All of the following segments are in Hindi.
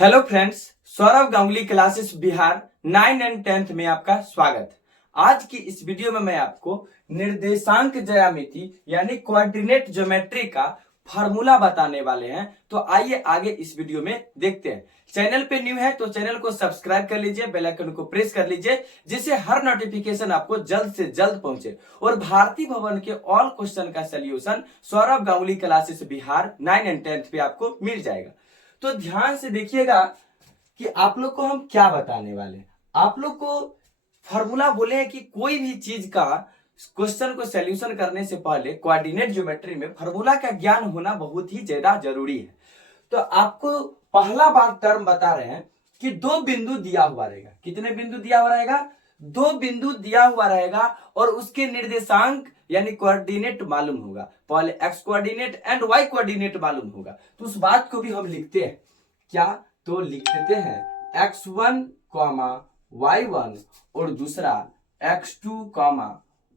Hello friends, Saurabh Ganguly classes Bihar 9 and 10th में आपका स्वागत। आज की इस वीडियो में मैं आपको निर्देशांक ज्यामिति यानी कोऑर्डिनेट ज्योमेट्री का फार्मूला बताने वाले हैं। तो आइए आगे इस वीडियो में देखते हैं। चैनल पे न्यू है तो चैनल को सब्सक्राइब कर लीजिए, बेल आइकन को प्रेस कर लीजिए, जिससे हर नोटिफिकेशन आपको जल्द से जल्द पहुंचे। और भारती भवन के ऑल क्वेश्चन का solution Saurabh Ganguly classes Bihar 9 and 10th पे आपको मिल जाएगा। तो ध्यान से देखिएगा कि आप लोग को हम क्या बताने वाले हैं। आप लोग को फॉर्मूला बोले हैं कि कोई भी चीज का क्वेश्चन को सॉल्यूशन करने से पहले कोऑर्डिनेट ज्योमेट्री में फॉर्मूला का ज्ञान होना बहुत ही ज्यादा जरूरी है। तो आपको पहला बार टर्म बता रहे हैं कि दो बिंदु दिया हुआ रहेगा। कितने बिंदु दिया हुआ रहेगा? दो बिंदु दिया हुआ रहेगा और उसके निर्देशांक यानी कोऑर्डिनेट मालूम होगा। पहले X coordinate and Y coordinate मालूम होगा। तो उस बात को भी हम लिखते हैं क्या? तो लिख देते हैं x1 y1 और दूसरा x2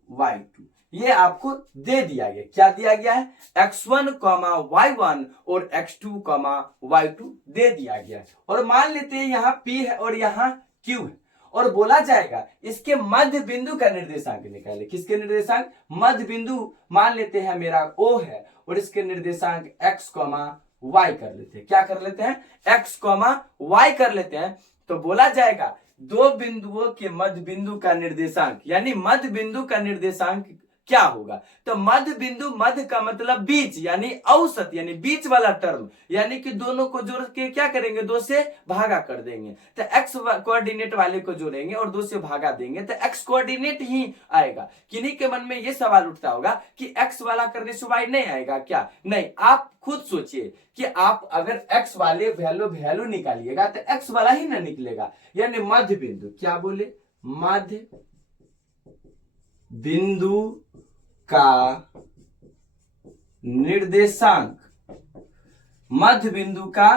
y2। ये आपको दे दिया गया। क्या दिया गया है? x1 y1 और x2 y2 दे दिया गया है। और मान लेते हैं यहाँ p है और यहाँ q है और बोला जाएगा इसके मध्य बिंदु का निर्देशांक निकाले। किसके निर्देशांक? मध्य बिंदु मान लेते हैं मेरा O है और इसके निर्देशांक x y कर लेते हैं। क्या कर लेते हैं? x y कर लेते हैं। तो बोला जाएगा दो बिंदुओं के मध्य बिंदु का निर्देशांक यानी मध्य बिंदु का निर्देशांक क्या होगा? तो मध्य बिंदु, मध्य का मतलब बीच यानी औसत यानी बीच वाला टर्म, यानी कि दोनों को जोड़ के क्या करेंगे? दो से भागा कर देंगे। तो एक्स कोऑर्डिनेट वाले को जोड़ेंगे और दो से भागा देंगे तो एक्स कोऑर्डिनेट ही आएगा। किन्हीं के मन में यह सवाल उठता होगा कि एक्स वाला करने से वाई नहीं आएगा क्या? नहीं, आप खुद सोचिए कि आप अगर x वाले वैल्यू निकालिएगा तो x वाला ही ना निकलेगा। यानी मध्य बिंदु, क्या बोले? मध्य बिंदु का निर्देशांक, मध्य बिंदु का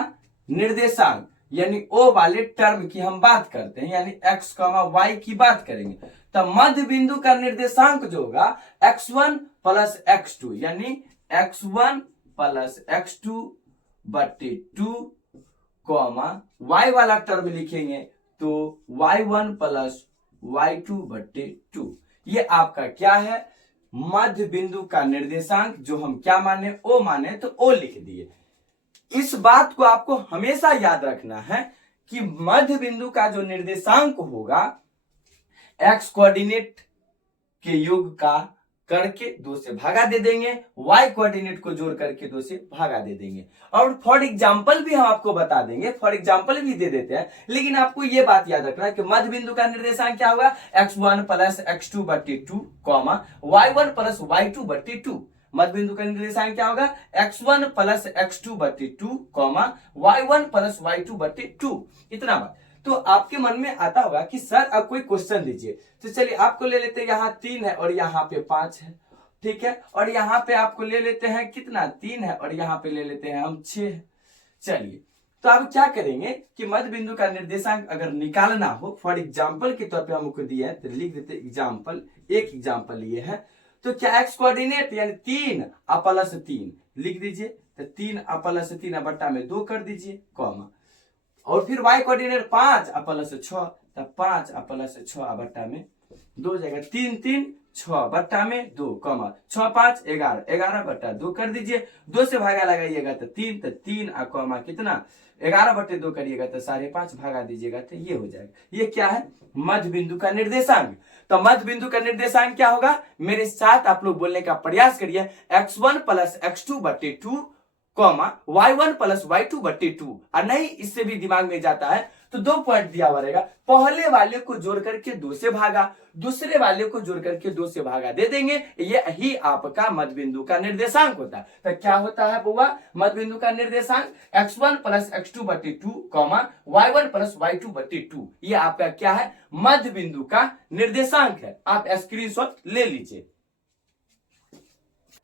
निर्देशांक यानी ओ वाले टर्म की हम बात करते हैं, यानी x y की बात करेंगे। तो मध्य बिंदु का निर्देशांक जो होगा x1 प्लस x2 यानी x1 प्लस x2 बटे 2 y वाला टर्म लिखेंगे तो y1 प्लस y2 बटे 2। ये आपका क्या है? मध्य बिंदु का निर्देशांक, जो हम क्या माने? ओ माने तो ओ लिख दिए। इस बात को आपको हमेशा याद रखना है कि मध्य बिंदु का जो निर्देशांक होगा एक्स कोऑर्डिनेट के योग का करके दो से भागा दे देंगे, y कोऑर्डिनेट को जोड़ करके दो से भागा दे देंगे। और फॉर एग्जांपल भी हम आपको बता देंगे, फॉर एग्जांपल भी दे देते हैं, लेकिन आपको यह बात याद रखना है कि मध्य बिंदु का निर्देशांक क्या होगा? x1 प्लस x2 बटे 2 y1 प्लस y2 बटे 2। मध्य बिंदु का निर्देशांक क्या होगा? x1 प्लस x2 बटे 2 y1 प्लस y2 बटे 2। इतना बात तो आपके मन में आता होगा कि सर अब कोई क्वेश्चन दीजिए। तो चलिए आपको ले लेते हैं, यहाँ 3 है और यहाँ पे 5 है, ठीक है। और यहाँ पे आपको ले लेते हैं कितना? 3 है और यहाँ पे ले लेते हैं हम 6 है। चलिए तो अब क्या करेंगे कि मध्य बिंदु का निर्देशांक अगर निकालना हो, फॉर एग्जाम्पल के तौर पे हमको दिया है तो लिख देते एग्जाम्पल। एक एग्जाम्पल ये है तो क्या एक्स कोऑर्डिनेट यानी 3 प्लस 3 लिख दीजिए। तो 3 प्लस 3 बट्टा में 2 कर दीजिए कॉमा, और फिर y कोऑर्डिनेट 5 प्लस 6 तो 5 प्लस 6 बट्टा में 2 जाएगा। 3 3 6 बट्टा में 2 कॉमा 6 5 11 11 बट्टा 2 कर दीजिए। 2 से भागा लगाइएगा तो 3, तो 3 कॉमा कितना? 11 बट्टे 2 करिएगा तो 5.5 भागा दीजिएगा तो ये हो जाएगा। ये क्या है? मध्य बिंदु का निर्देशांक। तो मध्य बिंदु का निर्देशांक क्या होगा? मेरे साथ आप लोग बोलने का प्रयास करिए, x1 प्लस x2 बटे 2 y1 प्लस y2 बटे 2। और नहीं इससे भी दिमाग में जाता है तो 2 पॉइंट दिया हुआ रहेगा, पहले वाले को जोड़ करके 2 से भागा, दूसरे वाले को जोड़ करके 2 से भागा दे देंगे। यही आपका मध्य बिंदु का निर्देशांक होता है। तो क्या होता है बुआ? मध्य बिंदु का निर्देशांक x1 प्लस x2 बटे 2 y1 प्लस y2 बटे 2। ये आपका क्या है? मध्य बिंदु का निर्देशांक है। आप स्क्रीनशॉट ले लीजिए।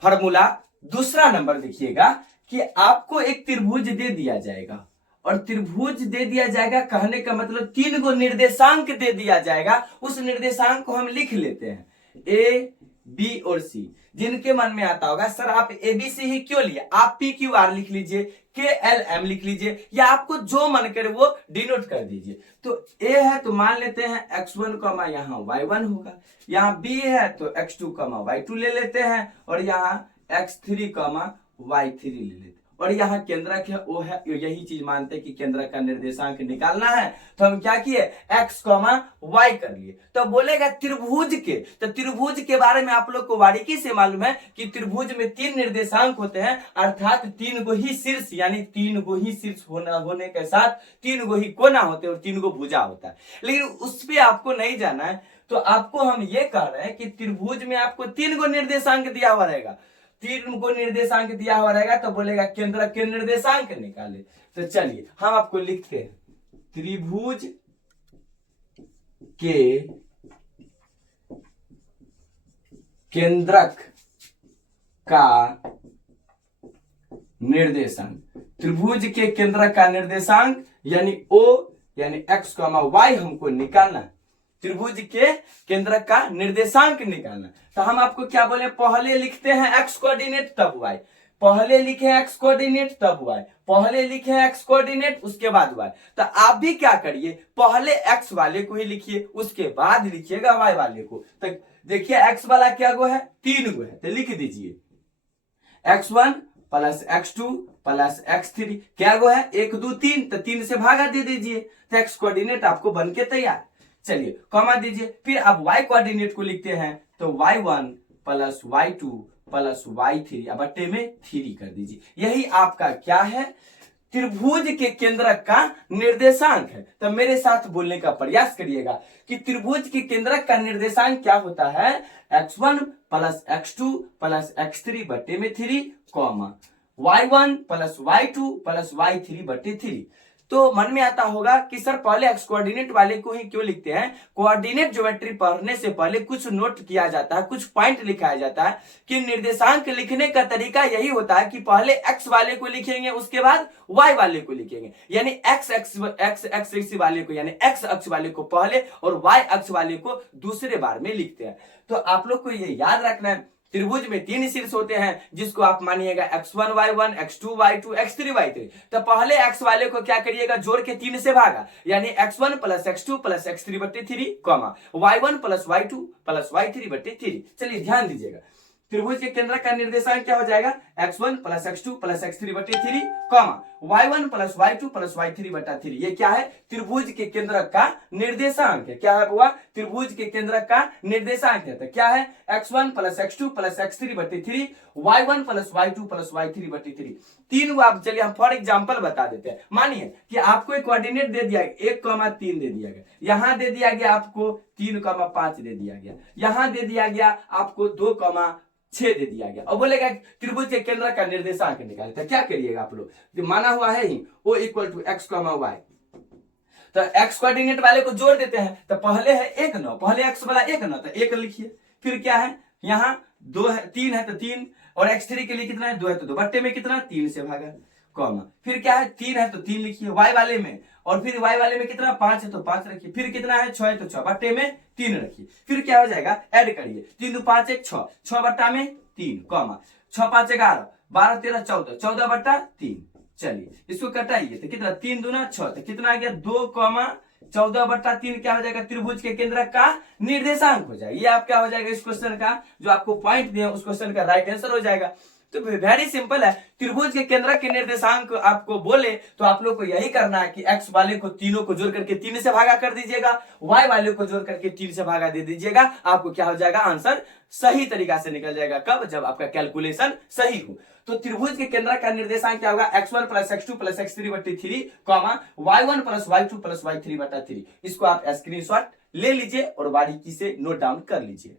फॉर्मूला दूसरा नंबर देखिएगा कि आपको एक त्रिभुज दे दिया जाएगा, और त्रिभुज दे दिया जाएगा कहने का मतलब 3 गो निर्देशांक दे दिया जाएगा। उस निर्देशांक को हम लिख लेते हैं, ए बी और सी। जिनके मन में आता होगा सर आप एबीसी ही क्यों लिए, आप पी क्यू आर लिख लीजिए, के एल एम लिख लीजिए, या आपको जो मन करे वो डिनोट कर दीजिए। तो ए है तो मान लेते हैं x1 कॉमा यहाँ y1 होगा, यहाँ बी है तो x2 कॉमा y2 ले लेते हैं, और यहाँ x3 कॉमा y3 ले लेते हैं। और यहाँ केंद्रक है वो है, यही चीज मानते हैं कि केंद्रक का निर्देशांक निकालना है, तो हम क्या किए x कॉमा y कर लिए। तो बोलेगा त्रिभुज के, तो त्रिभुज के बारे में आप लोग को बारीकी से मालूम है कि त्रिभुज में 3 निर्देशांक होते हैं, अर्थात 3 गो ही शीर्ष, यानी 3 गो ही शीर्ष होने के साथ 3 गो ही कोना होते हैं और 3 गो भुजा होता है। लेकिन उस पर आपको नहीं जाना है, तो आपको हम ये कह रहे हैं कि त्रिभुज में आपको 3 गो निर्देशांक दिया हुआ रहेगा, 3 को निर्देशांक दिया हुआ रहेगा, तो बोलेगा केंद्रक के निर्देशांक निकाले। तो चलिए हम आपको लिखते हैं त्रिभुज के केंद्रक का निर्देशांक, त्रिभुज के केंद्रक का निर्देशांक यानी O यानी x, y हमको निकालना, त्रिभुज के केंद्रक का निर्देशांक निकालना। तो हम आपको क्या बोले, पहले लिखते हैं x कोऑर्डिनेट तब y, पहले लिखे x कोऑर्डिनेट तब y, पहले लिखे x कोऑर्डिनेट उसके बाद y। तो आप भी क्या करिए, पहले x वाले को ही लिखिए, उसके बाद लिखिएगा y वाले को। तो देखिए x वाला क्या गो है, 3 गो है, तो लिख दीजिए x1 plus x2 plus x3 क्या गो है, 1 2 3, तो 3 से भागा दे दीजिए, तो x कोऑर्डिनेट आपको बन के तैयार। चलिए कॉमा दीजिए, फिर आप y कोऑर्डिनेट को लिखते हैं, तो y1 plus y2 plus y3 अब बट्टे में 3 कर दीजिए। यही आपका क्या है, त्रिभुज के केंद्रक का निर्देशांक है। तो मेरे साथ बोलने का प्रयास करिएगा कि त्रिभुज के केंद्रक का निर्देशांक क्या होता है, x1 plus x2 plus x3 बट्टे में 3 comma y1 plus y2 plus y3 बट्टे 3। तो मन में आता होगा कि सर पहले एक्स कोऑर्डिनेट वाले को ही क्यों लिखते हैं। कोऑर्डिनेट ज्योमेट्री पढ़ने से पहले कुछ नोट किया जाता है, कुछ पॉइंट लिखाया जाता है कि निर्देशांक लिखने का तरीका यही होता है कि पहले एक्स वाले को लिखेंगे, उसके बाद वाई वाले को लिखेंगे, यानी एक्स एक्स वाले को, यानी एक्स अक्ष वाले को पहले और वाई अक्ष वाले को दूसरे बार में लिखते हैं। तो आप लोग को ये याद रखना है, त्रिभुज में 3 शीर्ष होते हैं, जिसको आप मानिएगा x1 y1 x2 y2 x3 y3। तो पहले x वाले को क्या करिएगा, जोड़ के 3 से भागा, यानी x1 plus x2 plus x3 बट्टे 3 comma y1 plus y2 plus y3 बट्टे 3। चलिए ध्यान दीजिएगा, त्रिभुज के केंद्र का निर्देशांक क्या हो जाएगा, x1 plus x2 plus x3 बट्टे 3 comma y1 plus y2 plus y3 बट्टा 3। ये क्या है, त्रिभुज के केंद्र का निर्देशांक है। क्या है हुआ, त्रिभुज के केंद्र का निर्देशांक है। तो क्या है, x1 plus x2 plus x3 बट्टे 3, y1 plus y2 plus y3 बट्टे 3। 3 आप चलिए हम फॉर एग्जांपल बता देते हैं। मानिए कि आपको एक कोऑर्डिनेट दे दिया गया 1,3 दे दिया गया, यहां दे दिया गया आपको 3,5 दे दिया गया, यहां दे दिया गया आपको 2,6 दे दिया गया, और बोलेगा त्रिभुज के केंद्र का निर्देशांक निकाले। तो क्या करिएगा आप लोग, जो माना हुआ है ही O equal to x, y, तो x कोऑर्डिनेट वाले को जोड़ देते हैं। तो पहले है 1 9, पहले x वाला 1 9, तो 1 लिखिए। फिर क्या है, यहाँ 2 है 3 है तो 3, और x3 के लिए कितना है 2 है तो 2 बट्टे में कितना 3 से भागा कॉमा। फिर क्या है 3 है तो 3 लिखिए y वाले में, और फिर y वाले में कितना 5 है तो 5 रखिए। फिर कितना है 6 है तो 6 बट्टे में 3 रखिए। फिर क्या हो जाएगा, ऐड करिए, 3 2 5 1 6, 6 बट्टा में 3 कॉमा 6 5 11 12 13 14, 14 बट्टा 3। चलिए इसको कटाइए, तो कितना 3 दूना 6, तो कितना आ गया 2 कॉमा 14 बट्टा 3 क्या हो जाएगा, त्रिभुज के केंद्र का निर्देशांक हो जाएगा। ये आप क्या हो जाएगा, इस क्वेश्चन का जो आपको पॉइंट दिया उस क्वेश्चन का राइट आंसर हो जाएगा। तो वेरी सिंपल है, त्रिभुज के केंद्र के निर्देशांक आपको बोले तो आप लोग को यही करना है कि x वाले को तीनों को जोड़ करके 3 से भागा कर दीजिएगा, y वाले को जोड़ करके 3 से भागा दे दीजिएगा। आपको क्या हो जाएगा, आंसर सही तरीका से निकल जाएगा। कब, जब आपका कैलकुलेशन सही हो। तो त्रिभुज के केंद्र का निर्देशांक क्या होगा, x1 plus x2 plus x3 बट्टे 3 comma y1 plus y2 plus y3 बट्टा 3। इसको आप स्क्रीनशॉट ले लीजिए और बारीकी से नोट डाउन कर लीजिए।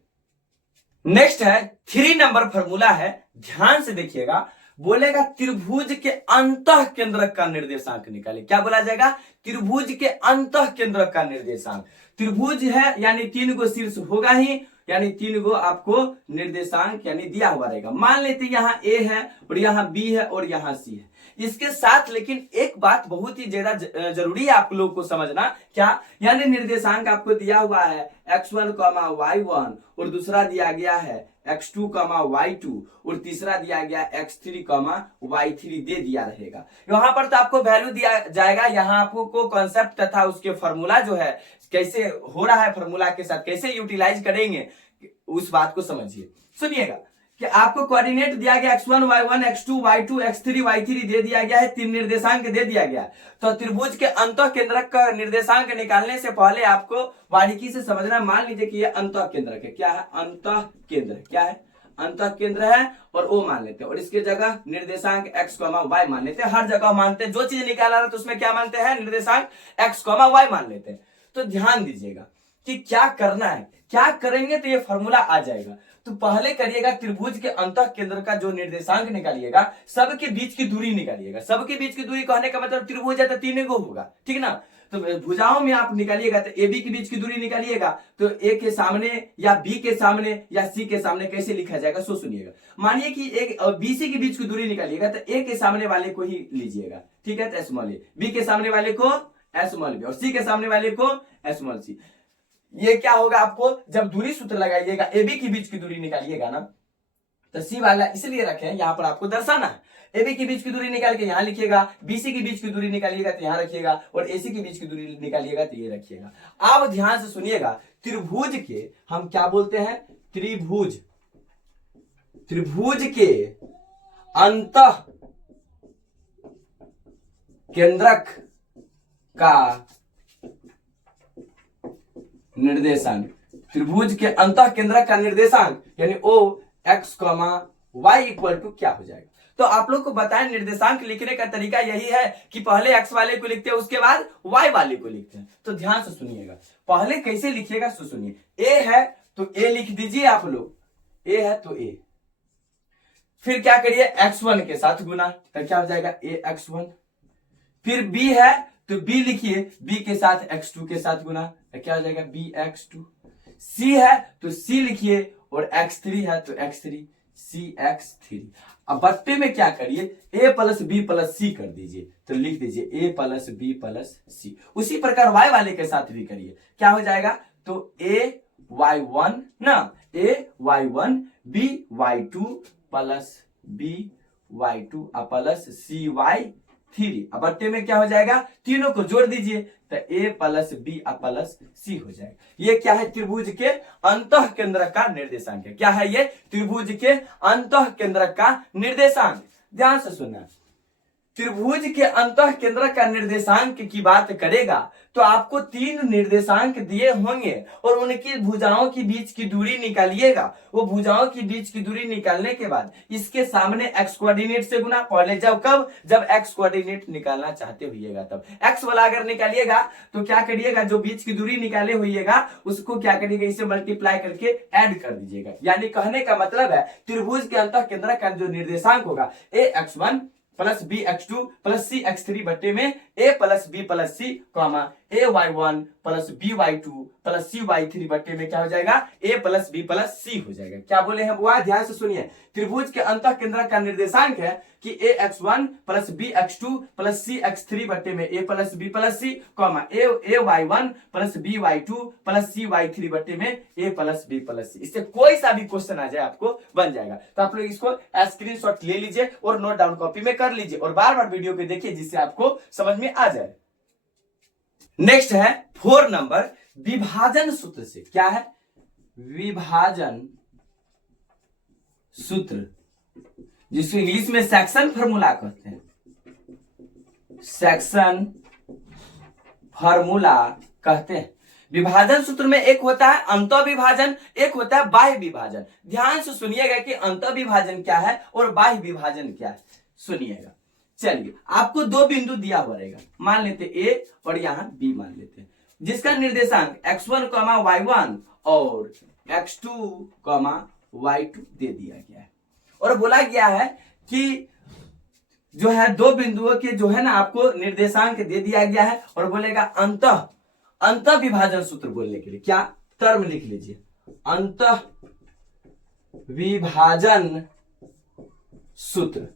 नेक्स्ट है 3 नंबर फॉर्मूला है, ध्यान से देखिएगा। बोलेगा त्रिभुज के अंतः केंद्रक का निर्देशांक निकाले। क्या बोला जाएगा, त्रिभुज के अंतः केंद्रक का निर्देशांक। त्रिभुज है यानी 3 गो शीर्ष होगा ही, यानी 3 गो आपको निर्देशांक यानी दिया हुआ रहेगा। मान लेते यहाँ A है और यहाँ B है और यहाँ C है। इसके साथ लेकिन एक बात बहुत ही ज्यादा जरूरी है आप लोग को समझना, क्या, यानी निर्देशांक आपको दिया हुआ है x1, y1 और दूसरा दिया गया है x2 कॉमा y2 और तीसरा दिया गया x3 कॉमा y3 दे दिया रहेगा। यहाँ पर तो आपको वैल्यू दिया जाएगा, यहाँ आपको कॉन्सेप्ट तथा उसके फॉर्मूला जो है कैसे हो रहा है, फॉर्मूला के साथ कैसे यूटिलाइज करेंगे उस बात को समझिए। सुनिएगा कि आपको कोऑर्डिनेट दिया गया x1 y1 x2 y2 x3 y3 दे दिया गया है, तीन निर्देशांक दे दिया गया। तो त्रिभुज के अंतः केंद्रक का निर्देशांक निकालने से पहले आपको बारीकी से समझना। मान लीजिए कि ये अंतः केंद्रक है। क्या है? अंतः केंद्र। क्या है? अंतः केंद्र है और O मान लेते हैं और इसके जगह निर्देशांक x, y मान लेते हैं। हर जगह मानते हैं, जो चीज निकाला रहा तो उसमें क्या मानते हैं? निर्देशांक x, y मान लेते हैं। तो ध्यान दीजिएगा कि क्या करना है, क्या करेंगे तो ये फॉर्मूला आ जाएगा। तो पहले करिएगा त्रिभुज के अंतः केंद्र का जो निर्देशांक निकालिएगा, सबके बीच की दूरी निकालिएगा। सबके बीच की दूरी कहने का मतलब त्रिभुज है तो तीन गो होगा, ठीक ना। तो भुजाओं में आप निकालिएगा तो ए बी के बीच की दूरी निकालिएगा तो ए के सामने या बी के सामने या सी के सामने कैसे लिखा जाएगा सो सुनिएगा। मानिए कि एक बी सी के बीच की दूरी निकालिएगा तो ए के सामने वाले को ही लीजिएगा, ठीक है, तो स्मॉल ए, बी के सामने वाले को स्मॉल बी और सी के सामने वाले को स्मॉल सी। ये क्या होगा, आपको जब दूरी सूत्र लगाइएगा ए बी के बीच की दूरी निकालिएगा ना तो सी वाला इसलिए रखे हैं, यहां पर आपको दर्शाना है। ए बी के बीच की दूरी निकाल के यहां लिखिएगा, बीसी के बीच की दूरी निकालिएगा तो यहां रखिएगा और एसी के बीच की दूरी निकालिएगा तो ये रखिएगा। अब ध्यान से सुनिएगा, त्रिभुज के हम क्या बोलते हैं? त्रिभुज। त्रिभुज के अंतः केंद्रक का निर्देशांक। त्रिभुज के अंतः केंद्रक का निर्देशांक यानी O x, y equal to क्या हो जाएगा। तो आप लोग को बताएं, निर्देशांक लिखने का तरीका यही है कि पहले x वाले को लिखते हैं, उसके बाद y वाले को लिखते हैं। तो ध्यान से सुनिएगा, पहले कैसे लिखिएगा सो सुनिए। a है तो a लिख दीजिए आप लोग, a है तो a, फिर क्या करिए x1 के साथ गुना तो क्या हो जाएगा ax1। फिर b है तो b लिखिए, b के साथ x2 के साथ गुना तो क्या हो जाएगा bx2। c है तो c लिखिए और x3 है तो x3 cx3। अब बट्टे में क्या करिए, a प्लस बी प्लस सी कर दीजिए तो लिख दीजिए a प्लस बी प्लस सी। उसी प्रकार y वाले के साथ भी करिए, क्या हो जाएगा तो a y1 ना, a y1 b y2 plus b y2 plus c y3। अब बट्टे में क्या हो जाएगा, तीनों को जोड़ दीजिए तो a plus B plus C हो जाएगा। ये क्या है? त्रिभुज के अंतः केंद्रक का निर्देशांक है। क्या है ये? त्रिभुज के अंतः केंद्रक का निर्देशांक। ध्यान से सुनना, त्रिभुज के अंतः केंद्रक का निर्देशांक की बात करेगा तो आपको तीन निर्देशांक दिए होंगे और उनकी भुजाओं के बीच की दूरी निकालिएगा। वो भुजाओं की बीच की दूरी निकालने के बाद इसके सामने x कोऑर्डिनेट से गुना। पहले जब x कोऑर्डिनेट निकालना चाहते होइएगा तब x वाला अगर निकालिएगा तो क्या करिएगा, जो बीच की दूरी निकाले होइएगा उसको क्या करिएगा, इसे मल्टीप्लाई करके ऐड कर दीजिएगा। यानी कहने का मतलब है त्रिभुज के अंतः केंद्रक का जो निर्देशांक होगा ax1 plus B x2 plus सी x3 बट्टे में a plus B plus C comma a y1 plus B y2 plus C y3 बट्टे में क्या हो जाएगा, a plus B plus C हो जाएगा। क्या बोले हैं बुआ? ध्यान से सुनिए, त्रिभुज के अंतः केंद्रक का निर्देशांक है कि ax1 plus B x2 plus सी x3 बट्टे में a plus B plus C comma a y1 plus B y2 plus C y3 बट्टे में a plus B plus C. इससे कोई सा भी क्वेश्चन आ जाए आपको बन जाएगा। तो आप लोग इसको स्क्रीनशॉट ले लीजिए और नोट डाउन कॉपी में कर लीजिए और बार बार वीडियो को देखिए जिससे आपको समझ में आ जाए। नेक्स्ट है 4 नंबर, विभाजन सूत्र से। क्या है? विभाजन सूत्र, जिसको इंग्लिश में सेक्शन फार्मूला कहते हैं। सेक्शन फार्मूला कहते हैं। विभाजन सूत्र में एक होता है अंतः विभाजन, एक होता है बाह्य विभाजन। ध्यान से सुनिएगा कि अंतः विभाजन क्या है और बाह्य विभाजन क्या है, सुनिएगा। चलिए, आपको दो बिंदु दिया हुआ रहेगा, मान लेते a और यहां b मान लेते हैं, जिसका निर्देशांक x1, y1 और x2, y2 दे दिया गया है और बोला गया है कि जो है दो बिंदुओं के जो है ना आपको निर्देशांक दे दिया गया है और बोलेगा अंतः विभाजन सूत्र बोलने के लिए क्या टर्म लिख लीजिए, अंतः विभाजन सूत्र।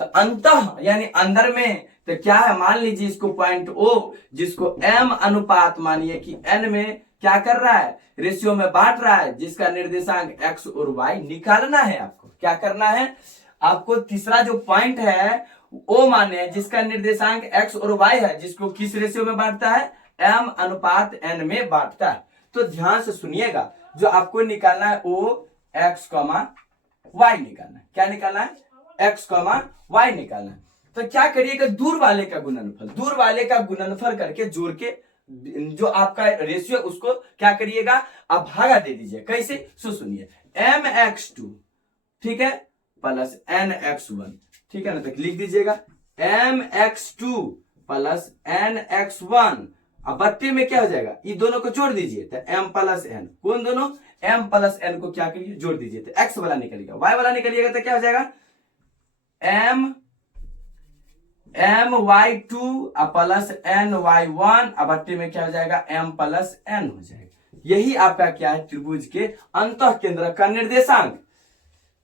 तो अंतः यानी अंदर में, तो क्या है, मान लीजिए इसको पॉइंट O जिसको m अनुपात मानिए कि n में क्या कर रहा है, रेशियो में बांट रहा है, जिसका निर्देशांक x और y निकालना है। आपको क्या करना है, आपको तीसरा जो पॉइंट है ओ माने जिसका निर्देशांक x और y है, जिसको किस रेशियो में बांटता है, m अनुपात n में बांटता है। तो ध्यान से सुनिएगा, जो आपको निकालना है ओ x, y निकालना है। क्या निकालना है, x, y निकालना है। तो क्या करिएगा, दूर वाले का गुणनफल करके जोड़ के जो आपका रेशियो उसको क्या करिएगा, आप भागा दे दीजिए। कैसे, सुनिए, mx2 ठीक है प्लस nx1, ठीक है ना, तो लिख दीजिएगा mx2 प्लस nx1, अब बट्टे में क्या हो जाएगा, ये दोनों को जोड़ दीजिए तो m प्लस n, कौन दोनों, m प्लस n को क्या करिए, जोड़ दीजिए तो x वाला निकलेगा, y वाला निकलिएगा तो क्या हो जाएगा, my2 प्लस ny1, अब बट्टे में क्या हो जाएगा, m प्लस n हो जाएगा। यही आपका क्या है, त्रिभुज के अंतः केंद्र का निर्देशांक,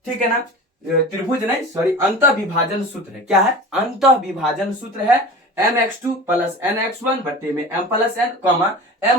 ठीक है ना, त्रिभुज नहीं सॉरी अंतः विभाजन सूत्र है। क्या है, अंतः विभाजन सूत्र है mx2 प्लस nx1 बट्टे में m plus n,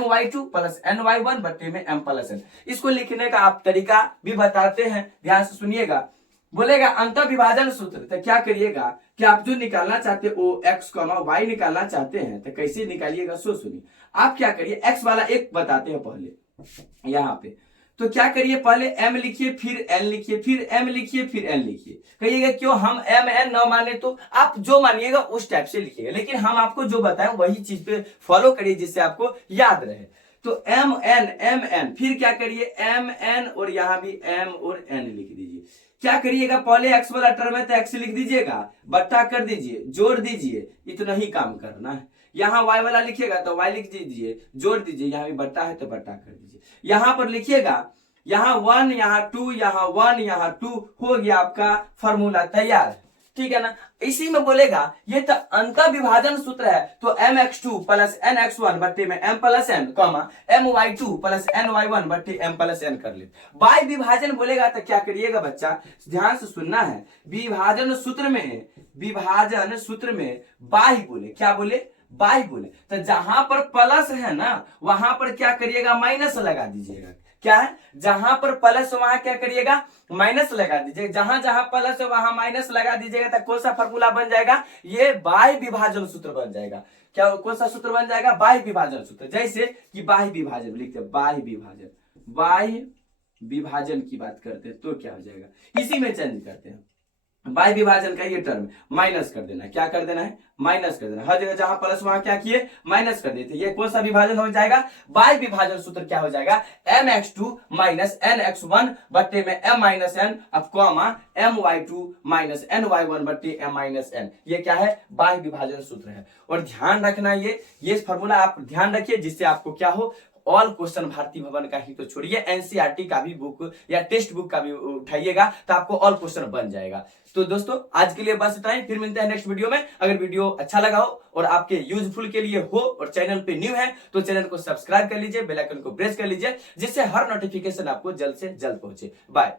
my2 plus ny1 बट्टे में m प्लस n। इसको लिखने का आप तरीका भी बताते हैं, ध्यान से सुनिएगा। बोलेगा अंतः विभाजन सूत्र, तो क्या करिएगा कि आप जो निकालना चाहते हो x, y निकालना चाहते हैं तो कैसे निकालिएगा, सुनिए। आप क्या करिए, x वाला एक बताते हैं पहले यहाँ पे, तो क्या करिए, पहले m लिखिए, फिर n लिखिए, फिर m लिखिए, फिर n लिखिए। कहिएगा क्यों, हम m n न माने तो आप जो मानिएगा उस टाइप से लिखिएगा, लेकिन हम आपको जो बताएं वही चीज पे फॉलो करिए जिससे आपको याद रहे। तो m n, फिर क्या करिए m n और यहाँ भी m और n लिख दीजिए। क्या करिएगा, पहले x वाला टर्म है तो x लिख दीजिएगा, बट्टा कर दीजिए, जोड़ दीजिए, इतना ही काम करना है। यहाँ y वाला लिखिएगा तो y लिख दीजिए, जोड़ दीजिए, यहाँ भी बट्टा है तो बट्टा कर दीजिए। यहाँ पर लिखिएगा, यहाँ 1, यहाँ 2, यहाँ 1, यहाँ 2, हो गया आपका फॉर्मूला तैयार, ठीक है ना। इसी में बोलेगा ये तो अंतः विभाजन सूत्र है, तो mx2 प्लस nx1 बट्टे में m plus n, my2 plus ny1 बट्टे m प्लस n कर ले। बाय विभाजन बोलेगा तो क्या करिएगा बच्चा, ध्यान से सुनना है, विभाजन सूत्र में बाह्य बोले, क्या बोले, बाह्य बोले, तो जहां पर प्लस है ना वहां पर क्या करिएगा, माइनस लगा दीजिएगा। क्या है, जहां पर प्लस वहां क्या करिएगा, माइनस लगा दीजिएगा, जहां जहां प्लस है वहां माइनस लगा दीजिएगा, तो कौन सा फॉर्मूला बन जाएगा, ये बाह्य विभाजन सूत्र बन जाएगा। क्या, कौन सा सूत्र बन जाएगा, बाह्य विभाजन सूत्र। जैसे कि बाह्य विभाजन लिखते हैं, बाह्य विभाजन की बात करते हैं तो क्या हो जाएगा, इसी में चेंज करते हैं। बाह्य विभाजन का ये टर्म माइनस कर देना है, क्या कर देना है, माइनस कर देना। हर जगह जहां प्लस वहां क्या किए, माइनस कर देते। ये कौन सा विभाजन हो जाएगा, बाह्य विभाजन सूत्र क्या हो जाएगा, mx2 माइनस nx1 बट्टे में m माइनस n, अब कॉमा my2 माइनस ny1 बट्टे m माइनस n। ये क्या है, बाह्य विभाजन सूत्र है। और ध्यान रखना ये फॉर्मूला आप ध्यान रखिए, जिससे आपको क्या हो, ऑल क्वेश्चन भारती भवन का ही तो छोड़िए, एनसीईआरटी का भी बुक या टेक्स्ट बुक का भी उठाइएगा तो आपको ऑल क्वेश्चन बन जाएगा। तो दोस्तों आज के लिए बस इतना ही, फिर मिलते हैं नेक्स्ट वीडियो में। अगर वीडियो अच्छा लगा हो और आपके यूजफुल के लिए हो और चैनल पे न्यू है तो चैनल को सब्सक्राइब कर लीजिए, बेल आइकन को प्रेस कर लीजिए, जिससे हर नोटिफिकेशन आपको जल्द से जल्द पहुंचे। बाय।